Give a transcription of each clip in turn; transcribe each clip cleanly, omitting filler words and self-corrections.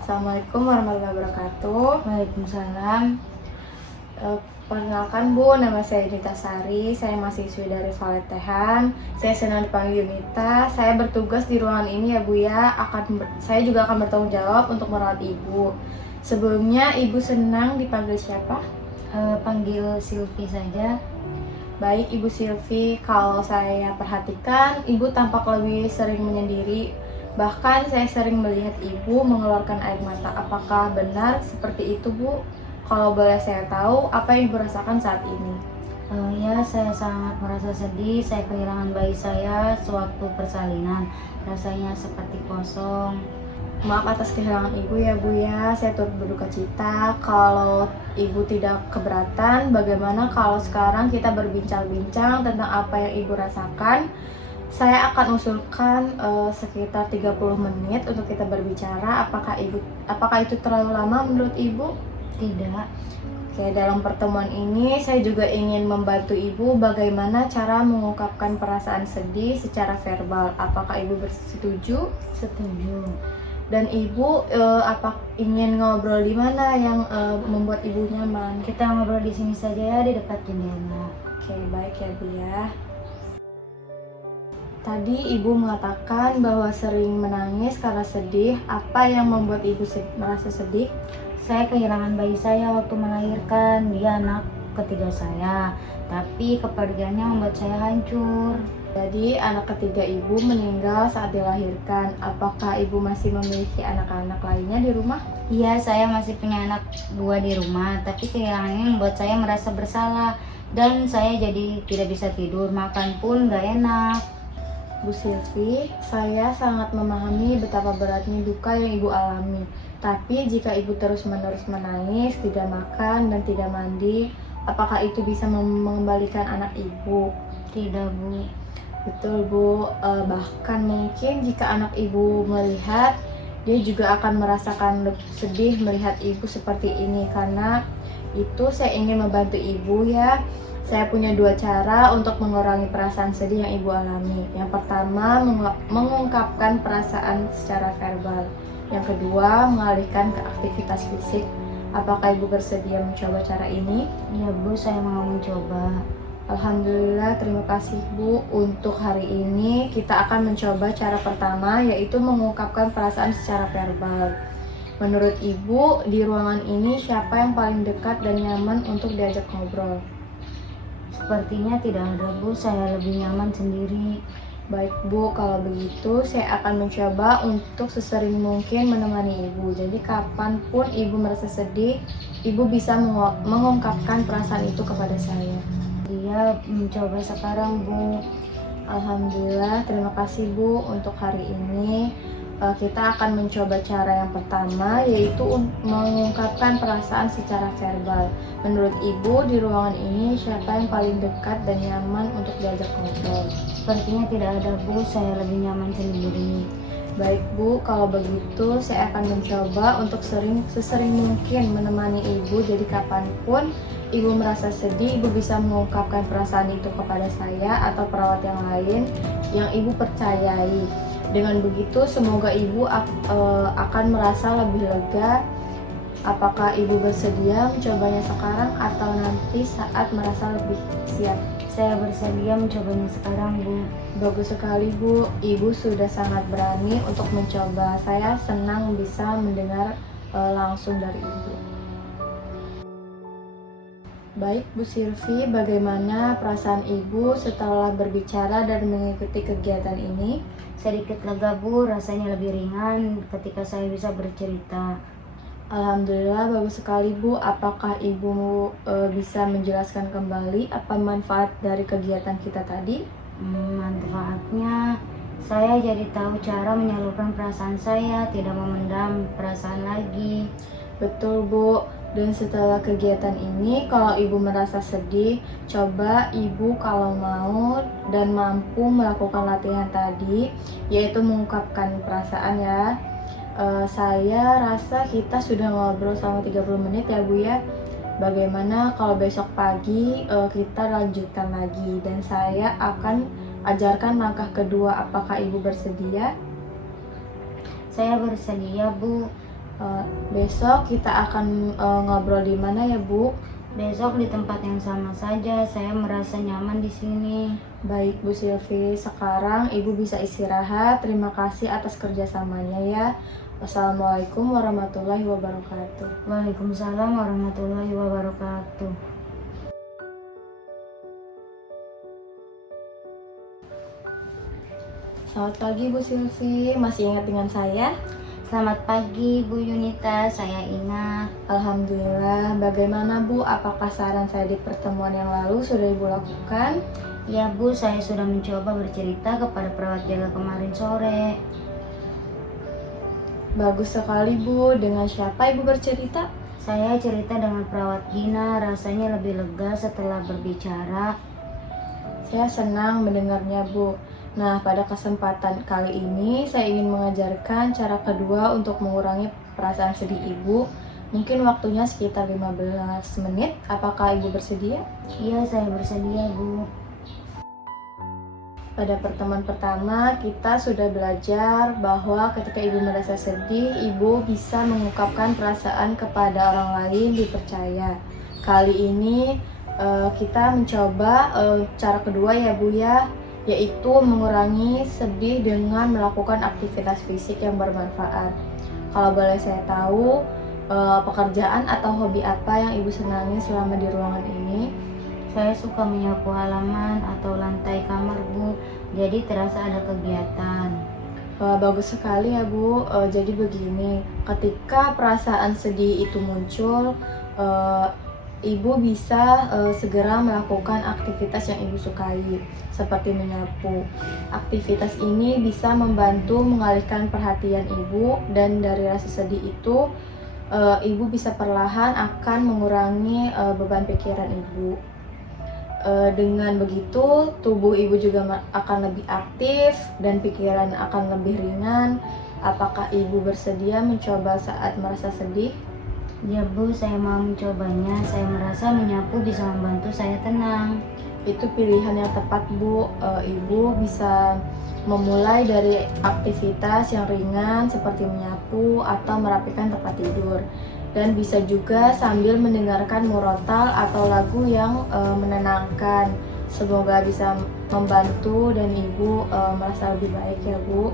Assalamualaikum warahmatullahi wabarakatuh. Waalaikumsalam. Perkenalkan Bu, nama saya Yunita Sari. Saya mahasiswi dari Valetehan. Saya senang dipanggil Yunita. Saya bertugas di ruangan ini ya Bu ya. Saya juga akan bertanggung jawab untuk merawat Ibu. Sebelumnya Ibu senang dipanggil siapa? Panggil Silvi saja. Baik Ibu Silvi, kalau saya perhatikan Ibu tampak lebih sering menyendiri. Bahkan saya sering melihat Ibu mengeluarkan air mata. Apakah benar seperti itu Bu? Kalau boleh saya tahu, apa yang Ibu rasakan saat ini? Ya, saya sangat merasa sedih. Saya kehilangan bayi saya sewaktu persalinan. Rasanya seperti kosong. Maaf atas kehilangan Ibu ya Bu ya, saya turut berduka cita. Kalau Ibu tidak keberatan, bagaimana kalau sekarang kita berbincang-bincang tentang apa yang Ibu rasakan? Saya akan usulkan sekitar 30 menit untuk kita berbicara. Apakah itu terlalu lama menurut Ibu? Tidak. Oke, dalam pertemuan ini saya juga ingin membantu Ibu bagaimana cara mengungkapkan perasaan sedih secara verbal. Apakah Ibu bersetuju? Setuju. Dan Ibu ingin ngobrol di mana yang membuat Ibu nyaman? Kita ngobrol di sini saja ya, di dekat jendela. Oke, baik ya Bu ya. Tadi Ibu mengatakan bahwa sering menangis karena sedih. Apa yang membuat Ibu merasa sedih? Saya kehilangan bayi saya waktu melahirkan. Dia anak ketiga saya, tapi kepergiannya membuat saya hancur. Jadi anak ketiga Ibu meninggal saat dilahirkan. Apakah Ibu masih memiliki anak-anak lainnya di rumah? Iya, saya masih punya anak 2 di rumah, tapi kehilangannya membuat saya merasa bersalah dan saya jadi tidak bisa tidur, makan pun gak enak. Bu Silvi, saya sangat memahami betapa beratnya duka yang Ibu alami. Tapi jika Ibu terus-menerus menangis, tidak makan dan tidak mandi, apakah itu bisa mengembalikan anak Ibu? Tidak, Bu. Betul Bu, bahkan mungkin jika anak Ibu melihat, dia juga akan merasakan sedih melihat Ibu seperti ini. Karena itu saya ingin membantu Ibu ya. Saya punya 2 cara untuk mengurangi perasaan sedih yang Ibu alami. Yang pertama, mengungkapkan perasaan secara verbal. Yang kedua, mengalihkan ke aktivitas fisik. Apakah Ibu bersedia mencoba cara ini? Iya, Bu, saya mau mencoba. Alhamdulillah, terima kasih Bu. Untuk hari ini kita akan mencoba cara pertama, yaitu mengungkapkan perasaan secara verbal. Menurut Ibu, di ruangan ini siapa yang paling dekat dan nyaman untuk diajak ngobrol? Sepertinya tidak ada, Bu. Saya lebih nyaman sendiri. Baik Bu, kalau begitu saya akan mencoba untuk sesering mungkin menemani Ibu. Jadi kapanpun Ibu merasa sedih, Ibu bisa mengungkapkan perasaan itu kepada saya. Dia mencoba sekarang, Bu. Alhamdulillah, terima kasih Bu. Untuk hari ini kita akan mencoba cara yang pertama, yaitu mengungkapkan perasaan secara verbal. Menurut Ibu, di ruangan ini siapa yang paling dekat dan nyaman untuk diajak ngobrol? Sepertinya tidak ada, Bu. Saya lebih nyaman sendiri. Baik Bu, kalau begitu saya akan mencoba untuk sesering mungkin menemani Ibu. Jadi kapanpun Ibu merasa sedih, Ibu bisa mengungkapkan perasaan itu kepada saya atau perawat yang lain yang Ibu percayai. Dengan begitu semoga Ibu akan merasa lebih lega. Apakah Ibu bersedia mencobanya sekarang atau nanti saat merasa lebih siap? Saya bersedia mencobanya sekarang, Bu. Bagus sekali Bu, Ibu sudah sangat berani untuk mencoba. Saya senang bisa mendengar langsung dari Ibu. Baik Bu Silvi, bagaimana perasaan Ibu setelah berbicara dan mengikuti kegiatan ini? Sedikit lega, Bu. Rasanya lebih ringan ketika saya bisa bercerita. Alhamdulillah, bagus sekali Bu. Apakah Ibu bisa menjelaskan kembali apa manfaat dari kegiatan kita tadi? Manfaatnya, saya jadi tahu cara menyalurkan perasaan saya, tidak memendam perasaan lagi. Betul Bu. Dan setelah kegiatan ini, kalau Ibu merasa sedih, coba Ibu kalau mau dan mampu melakukan latihan tadi, yaitu mengungkapkan perasaan ya. Saya rasa kita sudah ngobrol selama 30 menit ya Bu ya. Bagaimana kalau besok pagi kita lanjutkan lagi dan saya akan ajarkan langkah kedua. Apakah Ibu bersedia? Saya bersedia, Bu. Besok kita akan ngobrol di mana ya, Bu? Besok di tempat yang sama saja, saya merasa nyaman di sini. Baik Bu Silvi, sekarang Ibu bisa istirahat. Terima kasih atas kerjasamanya ya. Wassalamualaikum warahmatullahi wabarakatuh. Waalaikumsalam warahmatullahi wabarakatuh. Selamat pagi Bu Silvi, masih ingat dengan saya? Selamat pagi Bu Yunita, saya ingat. Alhamdulillah, bagaimana Bu? Apakah saran saya di pertemuan yang lalu sudah Ibu lakukan? Ya Bu, saya sudah mencoba bercerita kepada perawat jaga kemarin sore. Bagus sekali Bu, dengan siapa Ibu bercerita? Saya cerita dengan perawat Gina, rasanya lebih lega setelah berbicara. Saya senang mendengarnya Bu. Nah, pada kesempatan kali ini saya ingin mengajarkan cara kedua untuk mengurangi perasaan sedih Ibu. Mungkin waktunya sekitar 15 menit. Apakah Ibu bersedia? Iya, saya bersedia Bu. Pada pertemuan pertama, kita sudah belajar bahwa ketika Ibu merasa sedih, Ibu bisa mengungkapkan perasaan kepada orang lain, dipercaya. Kali ini kita mencoba cara kedua ya Bu ya, yaitu mengurangi sedih dengan melakukan aktivitas fisik yang bermanfaat. Kalau boleh saya tahu, pekerjaan atau hobi apa yang Ibu senangi selama di ruangan ini? Saya suka menyapu halaman atau lantai kamar Bu, jadi terasa ada kegiatan. Bagus sekali ya Bu. Jadi begini, ketika perasaan sedih itu muncul, Ibu bisa segera melakukan aktivitas yang Ibu sukai, seperti menyapu. Aktivitas ini bisa membantu mengalihkan perhatian Ibu, dan dari rasa sedih itu, Ibu bisa perlahan akan mengurangi beban pikiran Ibu. Dengan begitu, tubuh Ibu juga akan lebih aktif dan pikiran akan lebih ringan. Apakah Ibu bersedia mencoba saat merasa sedih? Ya Bu, saya mau mencobanya. Saya merasa menyapu bisa membantu saya tenang. Itu pilihan yang tepat Bu. Ibu bisa memulai dari aktivitas yang ringan seperti menyapu atau merapikan tempat tidur. Dan bisa juga sambil mendengarkan murotal atau lagu yang menenangkan. Semoga bisa membantu dan Ibu merasa lebih baik ya Bu.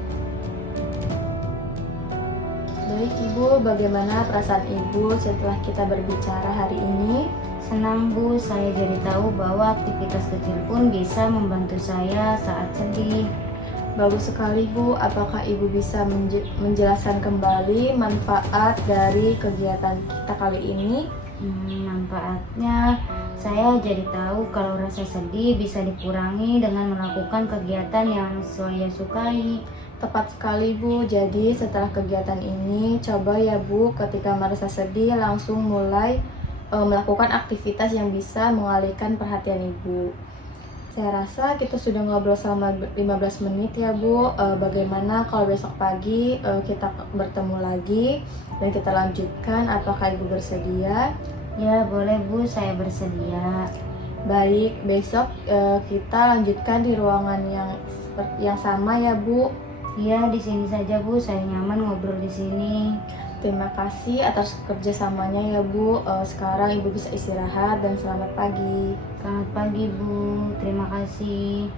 Baik Ibu, bagaimana perasaan Ibu setelah kita berbicara hari ini? Senang Bu, saya jadi tahu bahwa aktivitas kecil pun bisa membantu saya saat sedih. Bagus sekali Bu, apakah Ibu bisa menjelaskan kembali manfaat dari kegiatan kita kali ini? Manfaatnya, saya jadi tahu kalau rasa sedih bisa dikurangi dengan melakukan kegiatan yang saya sukai. Tepat sekali Bu, jadi setelah kegiatan ini, coba ya Bu, ketika merasa sedih langsung mulai melakukan aktivitas yang bisa mengalihkan perhatian Ibu. Saya rasa kita sudah ngobrol selama 15 menit ya Bu. Bagaimana kalau besok pagi kita bertemu lagi dan kita lanjutkan, apakah Ibu bersedia? Ya boleh Bu, saya bersedia. Baik, besok kita lanjutkan di ruangan yang sama ya Bu. Iya, di sini saja Bu, saya nyaman ngobrol di sini. Terima kasih atas kerjasamanya ya Bu. Sekarang Ibu bisa istirahat dan selamat pagi. Selamat pagi Bu, terima kasih.